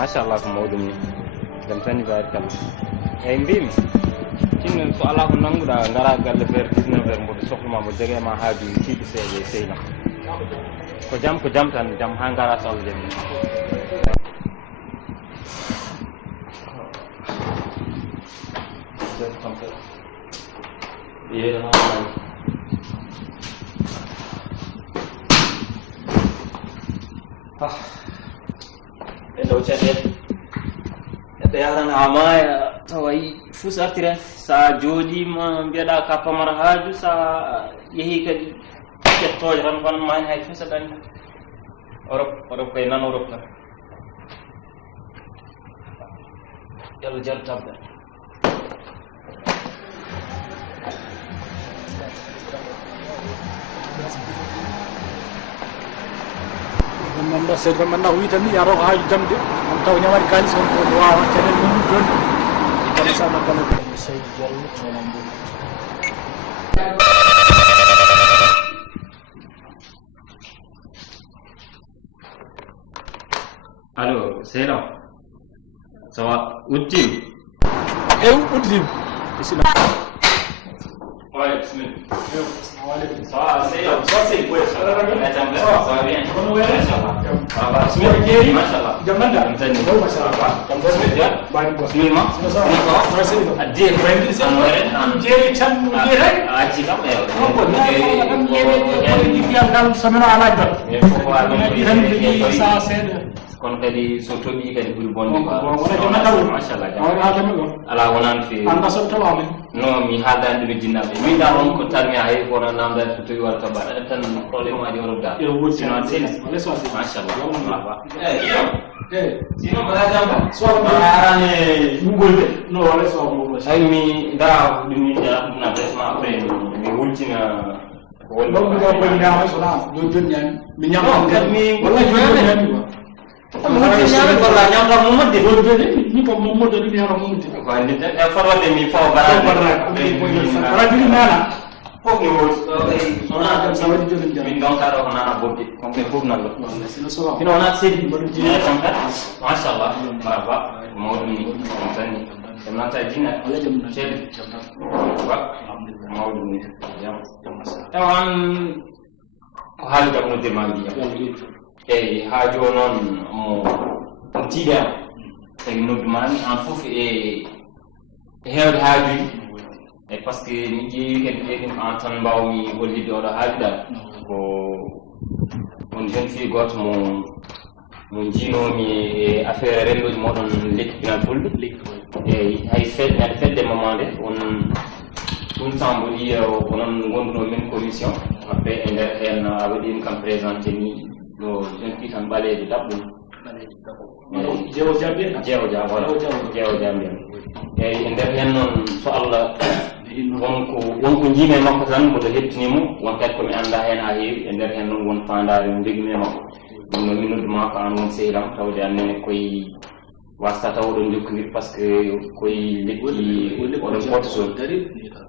Masyaallah ko mawdum ni dem tan barkam e mbim tin so ala ko nanguda ngara galle fer 19h mo sokhma mo jege ma haaji tibi seje seyna ko jam tan jam ha ngara sol jam Hello, Chet. Yaran amai tawai fusatire sa jodi ma biada ka pamar haju sa yehi kadi ketto ran ban man hay fusadan Europe kay nan Europe la yalla jar tabda Manda serba manda hui tadi yaro ha jam de tahu nyamar kali so wa channel mun don kita sama kalau saya jalan jalan dulu Halo selam sawa utim utim bismillah Assalamualaikum. Sawa selam. Sosai pues. Macam sawa bien. Apa? Bismillah. Masyaallah. Jam nanda. Tahu masyaallah. Jam berapa? Baik bos. Lima. Aje friendly sih. Jadi chan mungkin. Aje kamu ya. Apa? Ini dia dalam seminar alat. Ini saya kon kadi so tobi kadi buri bonde wala jama taw machallah wala jama go ala wonan fi anda so taw amen no mi hada ndi jinnabe mi da on ko tan mi hay ko namda to tobi warta ba tan problème aji wala da yo woti non sen wala so machallah wala sino bala jamba so arane mugolde no wala so mugolde ay mi da dumi da na presma après mi wultina wala ko ko nyama so na do nyam mi nyama mi wala nyama Mungkin nyampe kalau nyampe mumet deh. Ini kok mumet dari nyampe mumet. Kau ini forward demi forward barang. Barang ini mana? Kok ni bos? Mana ada sama di jalan. Bintang karo kena abodi. Kongke pun nalo. Ini mana sih? Ini kongke. Masyaallah. Berapa? Mau ni kongke. Kena saya jinak. Cek. Berapa? Mau ni. Jam. Ewan hal kamu termandi. Hajo non mo tida e nodman en fof e hewde haaju e parce que mi jeewi kadi ɗum en tan mbawmi hollide oɗo haalida ko on jeune fille goto mo jiinomi e affaire rendoji moɗon lekki pinal fulɓe eyyi hay fedde moment nde on ɗum temps mboɗi onon gonduno min commission après e nder hen a waɗimi kam présenté ni no jeune tan baleji dabɓum jewo jambien eyyi e nder hen noon so Allah wonko jiimi e makko tan mboɗo hettinimo won kadi komi anda hen ha heewi e nder hen noon won fandare mo jogimi e makko ɗum noon min nodduma ko an won sehilam tawde annene koye wasta taw oɗon jokkodir par ce que koye lekki oɗon pota zone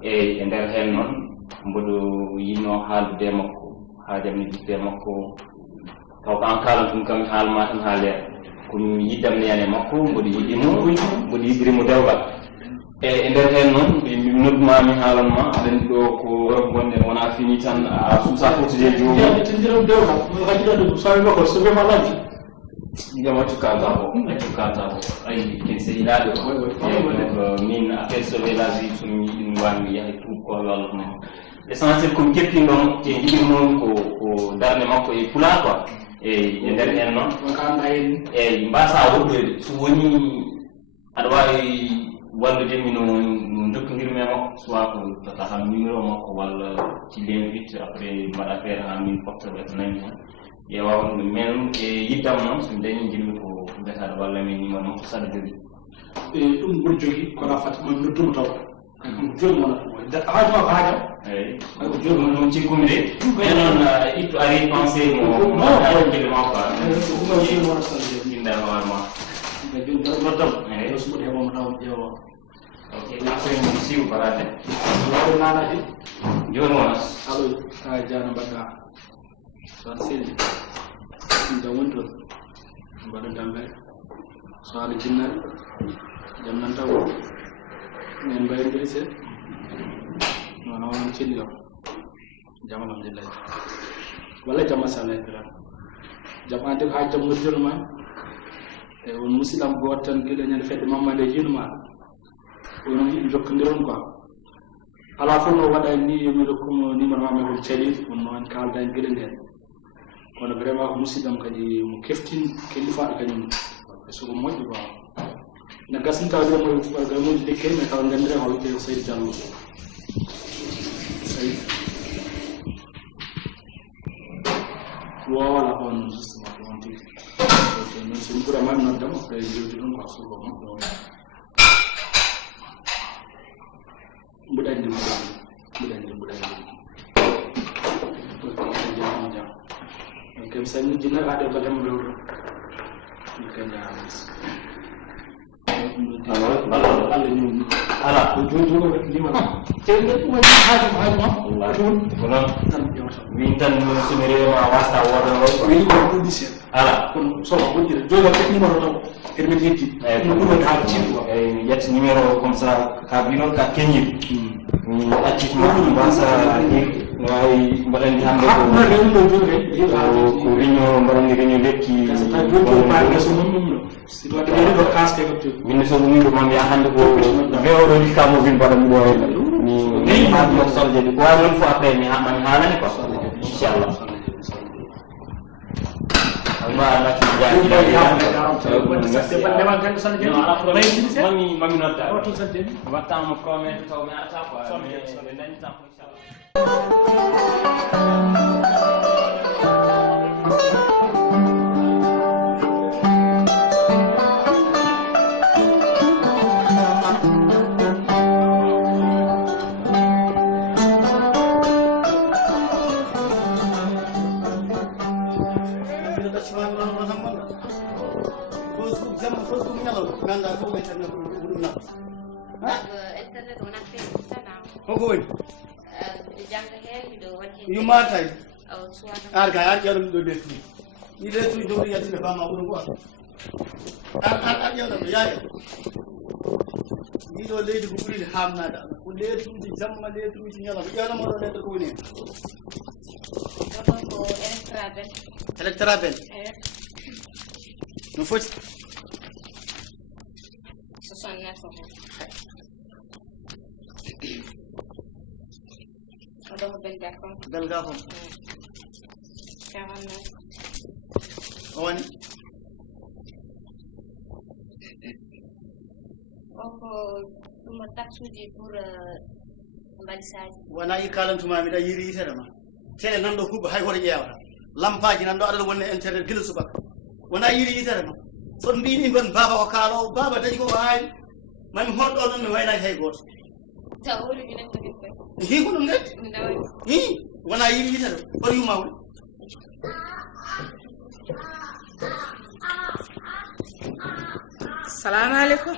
eyyi e nder hen noon mboɗo yinno haaldude e makko haajamni jidde e makko taw ko an kalantum kam haalma tan ha leer komi yiddamni yani makko mboɗo yiɗimo mboɗo yiɗirimo dewgal e nder hen noon mi noddumami haalanma aɗa ɗo ko Europe gonɗen wona fini tan a suusa fotude jomum tindiram dewgal hajiɗa ɗum sawi makko so wema laji jama cukkata ko ay ken sehilaɗo min affaire sauveillage yi somi yiɗi mi wami yahay tout ko walla ɗum essentiel komi keppinɗon te jiɗirnomi ko darde makko e pulaar quoi e nder en noon ko anda en eyi mbasa woɗɗoyde so woni aɗa wawi walludemi no dokkodirmi e makko soit ko tata ham numéro makko walla ci l'invite après mbaɗa affaire ha min portable to nangi hen ƴeewa on ɗum men e yiddam noon somi dañi jinmi ko mbiyataɗo walla min numéro makko saɗa jogui ɗum mboɗo jogui kono fatima nodduma taw joni wona haajuma ko haajam eyi ko joni ɗum cikkumi de mais noon ittu ari pensé mo jeli makko joni wona sande minda hoore ma joni noddam so suɓuɗo heɓoma taw ƴeewa ok après mo siw barade waɗo nanade joni wona alo a jana mbaɗɗa so aɗa selli jam woni toon mbaɗa dammere so haala jinnaɗe jam nan taw min mbayrodiri seeɗa non on celli kam jam alhamdulillah walla jam masala ekiran jam ande ko ha jam noddirma e won musidɗam goto tan gueɗo ñande fedde mammade e jinuma onon yiɗi jokkodiron quoi ala fof no waɗa ni yomi rokkuma numéro ma ko calif on noon kalda en gueɗe nden kono vraiment ko musidɗam kadi mo keftin kellifaɗo kañum soko moƴƴo quoi ne gasinta ɗo moƴƴi de kene taw gandire ko wiyete Seydou Diallo Seydou wala on justement on tigi non so mi ɓuura mami noddam après jewti ɗum quoi soko mo mbuɗandi ok mi salmini jinnaɓe haɗe balemo rewɗo Allah ñum ala joni ndima ceerno ɗum haajuma kono min tan somi rewma wasta wodan o wini ko ɗuɗi sen ala kono sowa moƴƴire joni o ƴetti numéro taw eɗe men heddi ɗum ɗumode haala ciɗo eyi mi ƴetti numéro comme ça ka bino ka keñil mi acciti makko mbasa no wawi mbaɗandi hande no rewɗo joni ko réunion mbaɗandi réunion lekki min so ɗum ɗo mam ya hande ko weoɗoɗi kamo vin mbaɗa miɗo henna mi haɗno soldeɗi ko wawi noon fo après mi haalani quoi inchallah mami nodda wattama promet taw mi arata quoi mais dañta ko Yumatay ar ga ar yarum do letu ni letu do ri yati ba ma wuro ko ar yarum yaaya ni do leedi ko buri hamna da ko letu di jamma letu ci nyala yarum mo do letu ko ni ko electrabel no foti 69 Ada Belgafon. 49. Wani? Tuma taxuji pour balisage. Wana yi kalantuma mi da yiri ite ma. Tele nan do kuba hay wori yewa. Lampaji nan do adal wonne internet gila subaka. Wana yiri ite ma. So mbini gon baba o kalo baba daji ko hay. Man hoddo non mi wayna hay goto. Tawuri bi nek ko Hi ko dum net? Hi wana yiri ite ko yu mawu. Assalamu alaikum.